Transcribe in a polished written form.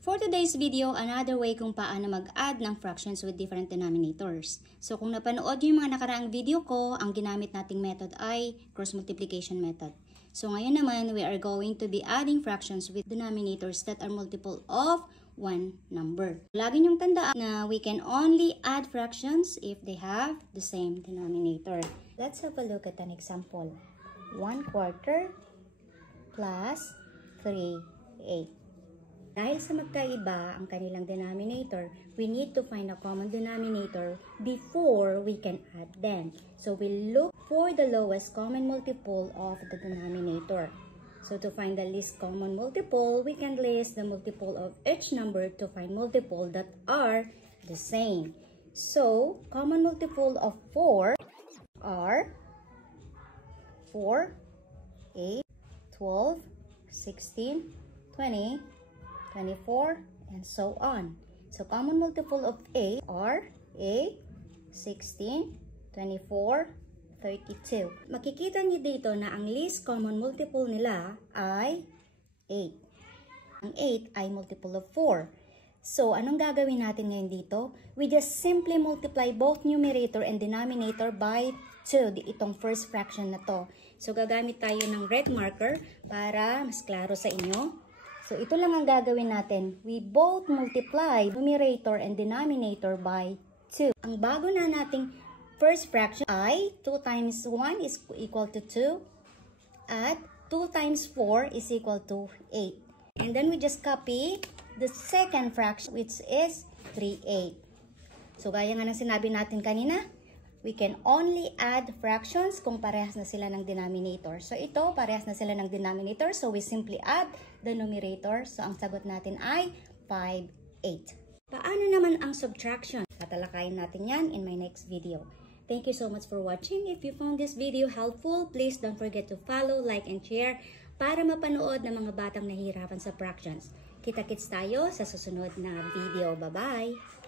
For today's video, another way kung paano mag-add ng fractions with different denominators. So kung napanood yung mga nakaraang video ko, ang ginamit nating method ay cross multiplication method. So ngayon naman, we are going to be adding fractions with denominators that are multiple of one number. Lagi niyong tandaan na we can only add fractions if they have the same denominator. Let's have a look at an example. 1/4 plus 3/8. Dahil sa magkaiba ang kanilang denominator, we need to find a common denominator before we can add them. So we look for the lowest common multiple of the denominator. So to find the least common multiple, we can list the multiple of each number to find multiple that are the same. So common multiple of 4 are 4, 8, 12, 16, 20, 24, and so on. So common multiple of 8 are 8, 16, 24, 32. Makikita niyo dito na ang least common multiple nila ay 8. Ang 8 ay multiple of 4. So anong gagawin natin ngayon dito? We just simply multiply both numerator and denominator by 2, itong first fraction na to. So gagamit tayo ng red marker para mas klaro sa inyo. So, ito lang ang gagawin natin. We both multiply numerator and denominator by 2. Ang bago na nating first fraction ay 2 times 1 is equal to 2 at 2 times 4 is equal to 8. And then we just copy the second fraction which is 3/8. So, gaya nga ng sinabi natin kanina, we can only add fractions kung parehas na sila ng denominator. So, ito, parehas na sila ng denominator. So, we simply add the numerator. So, ang sagot natin ay 5/8. Paano naman ang subtraction? Tatalakayin natin yan in my next video. Thank you so much for watching. If you found this video helpful, please don't forget to follow, like, and share para mapanood ng mga batang nahihirapan sa fractions. Kita-kits tayo sa susunod na video. Bye-bye!